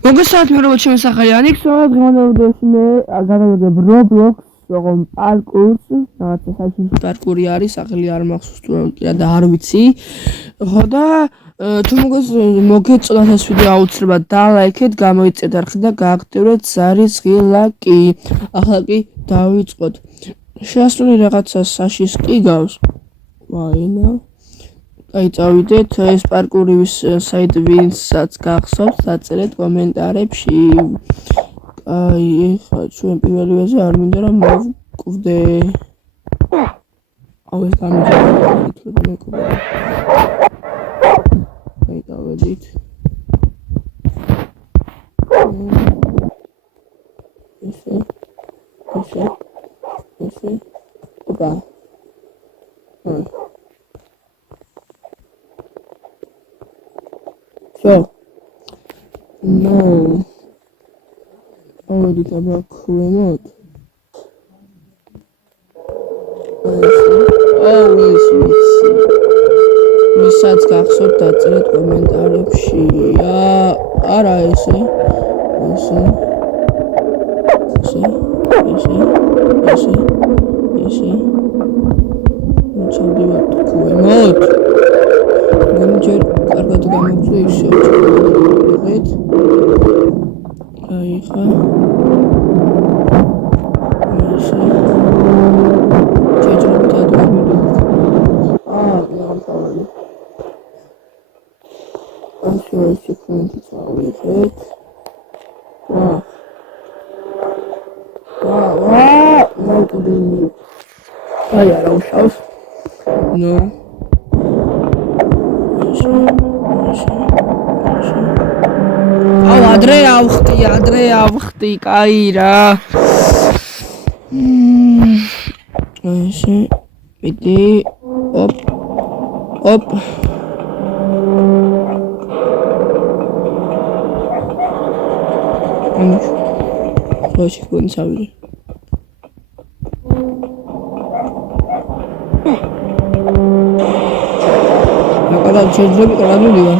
მოგესალმებით მე როგორც შემოსახალი ანიქსო დღევანდელ მე გადავიდებ Roblox როგორ პარკურს რაღაცა საჩუქარი პარკური არის სახელი არ მახსოვს თუ რა და არ ვიცი ხო და თუ მოგეწონათ ეს ვიდეო აუცილებლად დალაიქეთ გამოიწევთ არხი და გააქტიურეთ ზარის ღილაკი ახლა კი დავიწყოთ შეასრულე რაღაცა საშის კი გავს ვაინა აი წავიდეთ ეს პარკურის საით ვინცაც გახსოვს დაწერეთ კომენტარებში აი ეხლა ჩვენ პირველი ვეზე არ მინდა რომ მოვკვდე აუ ეს გამიჯერა თვითონ მეკობა აი დავედით ესე ოპა So, no. Already about remote. Always ვისაც გახსოვთ დაწერეთ კომენტარებში. არა ესე. ჩავდივარ remote. გონჯერ კარგად გამოგწვე ისე ვიღეთ აი ხა ესე ჩეჭრობთ ადვარდო ლამპავალი ასე კონტი წავიღეთ აი არა უშავს ნო აუ ადრე ავხტი, კაი რა. ესე პიტი ოპ. ხოჩი კონცავი. აკადა შეძრები კარადულია.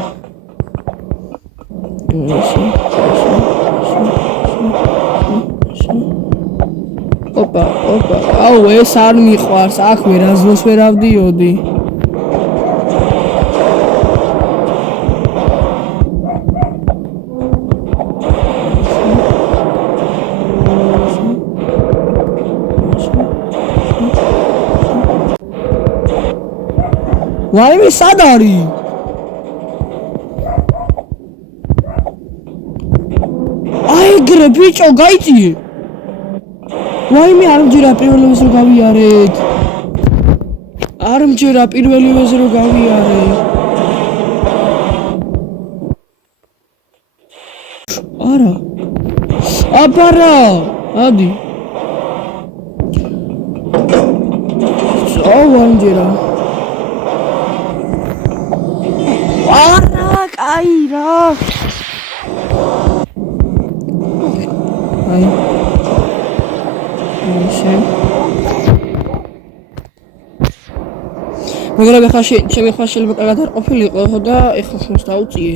ოპა, აუ ეს არ მიყვარს, აქ ვერაზოს ვერ ავდიოდი. ვაიმე სად არის? აიგრე ბიჭო გაიწიე. ვაიმე არ მჯერა პირველ ვეზე რომ გავიარეთ. არ მჯერა პირველ ვეზე რომ გავიარეთ. არა. აბარა. ადი. აუ არ მჯერა. არა, კაი რა. აი მაგრამ ახლა ჩემი ხმა შეიძლება კარგად არ ყოფილიყო და ეხლა ხმას დაუწიე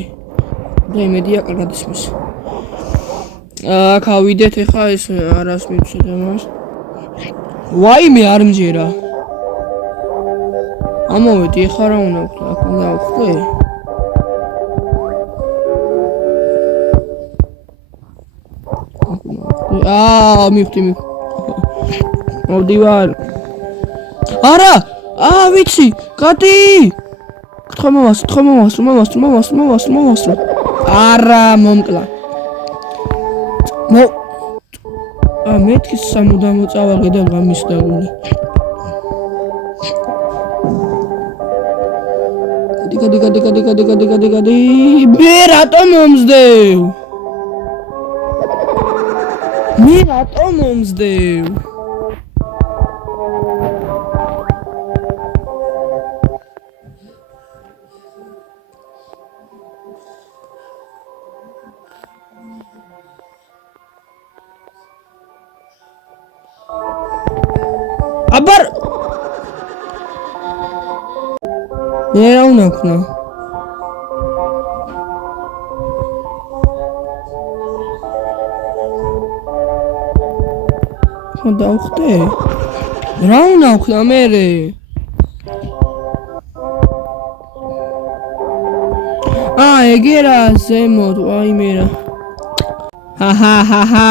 და იმედია კარგად ისმის აქ ავიდეთ ეხლა ეს არას მიცდე მას ვაიმე არ მჯერა ამოვედი ეხლა რა უნდა ვხდე აქ უნდა ვხდე მივხვდი მოვდივარ არა ვიცი გადი თხომავას არა მომკლა მეთქი სამუდამო წავაგე და გამის დაგული გადი მე რატომ მომზდევ აბარ მე რა უნდა ვქნა ხო დავხტე? რა უნდა ვხდა მერე? ეგერა ზემოთ, ვაიმე რა. ჰაჰაჰაჰა.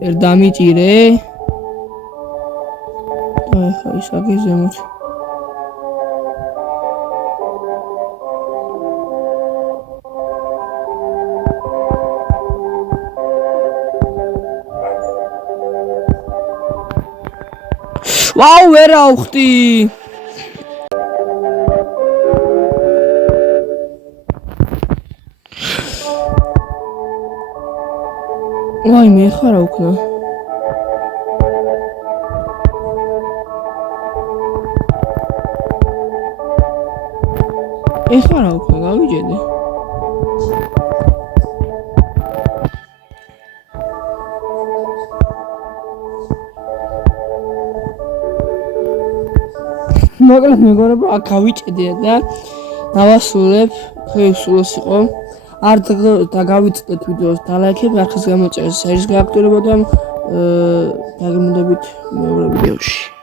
ვერ დამიჭირე. ხა ის აგი ზემოთ. ვაუ, ვერ ავხტი. ვაი, მე ხარა უკნა. ეხარა უკნა, გავიჯედე. მოკლედ მეგობრებო, აქ გავიჭედე და დავასრულებ. ხეივსულოს იყო. არ დაგავიწყდეთ ვიდეოს დალაიქებ, არხის გამოწერას სერიის გააქტიურებოდა და დაგემოდებით მეორე ვიდეოში.